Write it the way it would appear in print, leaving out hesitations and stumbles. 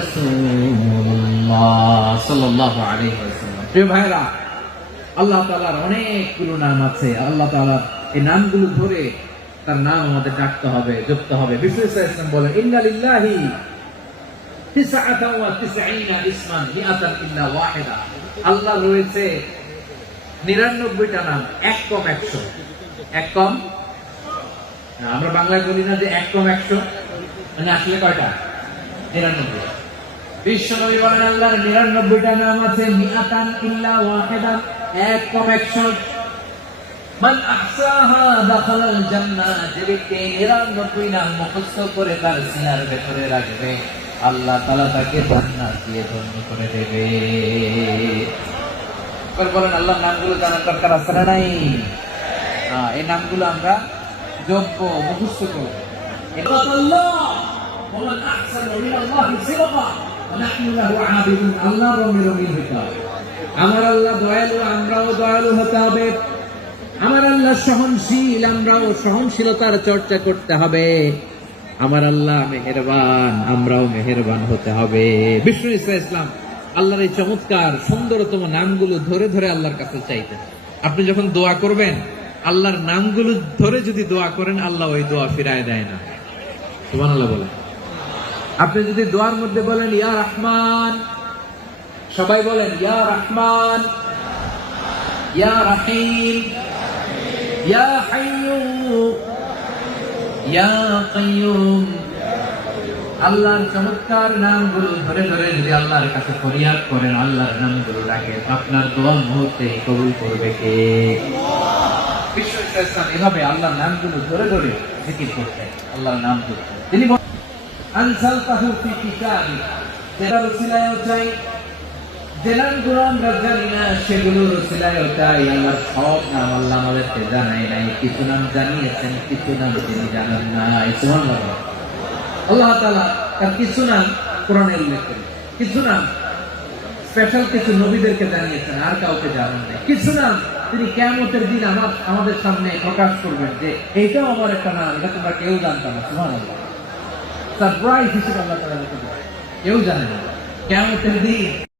রাসূলুল্লাহ সাল্লাল্লাহু আলাইহি ওয়াসাল্লাম। প্রিয় ভাইরা, আল্লাহ তাআলার অনেকগুলো নাম আছে। আল্লাহ তাআলার এই নামগুলো ধরে তার নাম আমাদের ডাকতে হবে, জপতে হবে। বিষ্ণু ইসলাম বলেন, ইন্না লিল্লাহি 99 ইসমান মিআতান ইল্লা ওয়াহিদা। আল্লাহ রয়েছে 99টা নাম, এক কম 100। এক কম, আমরা বাংলায় বলি না যে এক কম 100, মানে আসলে কয়টা? 99। বিশ্বনবী বলেন আল্লাহর 99টা নাম আছে, মিআতান ইল্লা ওয়াহিদা, এক কম 100। মান আহসাহা দাখালাল জান্নাহ। যে ব্যক্তি 99 নাম মুখস্থ করে তার সিনার ভেতরে রাখবে, আল্লাহ তাআলা তাকে জান্নাত দিয়ে ধন্য করে দেবে। বলেন আল্লাহর নামগুলো জানার দরকার আছে না নাই? এই নামগুলো আমরা জপব, মুখস্থ করব। আমার আল্লাহ দয়ালু, আমরাও দয়ালু হতে হবে। আমার আল্লাহ সহনশীল, আমরাও সহনশীলতার চর্চা করতে হবে। আমার আল্লাহ মেহেরবান, আমরাও মেহেরবান হতে হবে। বিষ্ণু ইসলাম আল্লাহর এই চমৎকার সুন্দরতম নামগুলো ধরে ধরে আল্লাহর কাছে চাইতেন। আপনি যখন দোয়া করবেন, আল্লাহর নামগুলো ধরে যদি দোয়া করেন, আল্লাহ ওই দোয়া ফিরায় দেয় না। সুবহানাল্লাহ বলেন। আপনি যদি দোয়ার মধ্যে বলেন ইয়া রহমান, সবাই বলেন ইয়া রহমান, ইয়া রহিম, ইয়া হাইয়্যু, ইয়া কাইয়্যুম। আল্লাহর চমৎকার নামগুলো ধরে ধরে যদি আল্লাহর কাছে ফরিয়াদ করেন, আল্লাহর নামগুলো ডাকেন, আপনার দোয়া মুহূর্তে কবুল করবে কে? বিষ্ণু ইসলাম এভাবে আল্লাহর নামগুলো ধরে ধরে জিকির করতেন, আল্লাহর নাম করতেন। তিনি আনসালতাহু ফি কিতাবি, যার উসিলায় চাই যে নামগুলো আমরা জানি না, সেগুলো উসিলায় চাই। আল্লাহর সব নাম আল্লাহ আমাদেরকে জানায় নাই, কিছু নাম জানিয়েছেন, কিছু নাম তিনি জানান নাই। সুবহানাল্লাহ। আল্লাহ তাআলা তার কিছু নাম কোরআনে উল্লেখ করেন, কিছু নাম স্পেশাল কিছু নবীদেরকে জানিয়েছেন, আর কাউকে জানান নাই। কিছু নাম তিনি কিয়ামতের দিন আমাদের সামনে প্রকাশ করবেন যে এইটাও আমার একটা নাম, এটা তোমরা কেউ জানতো না। সুবহানাল্লাহ। সারপ্রাইজ হিসেবে আল্লাহ তাআলা কেউ জানে না কিয়ামতের দিন।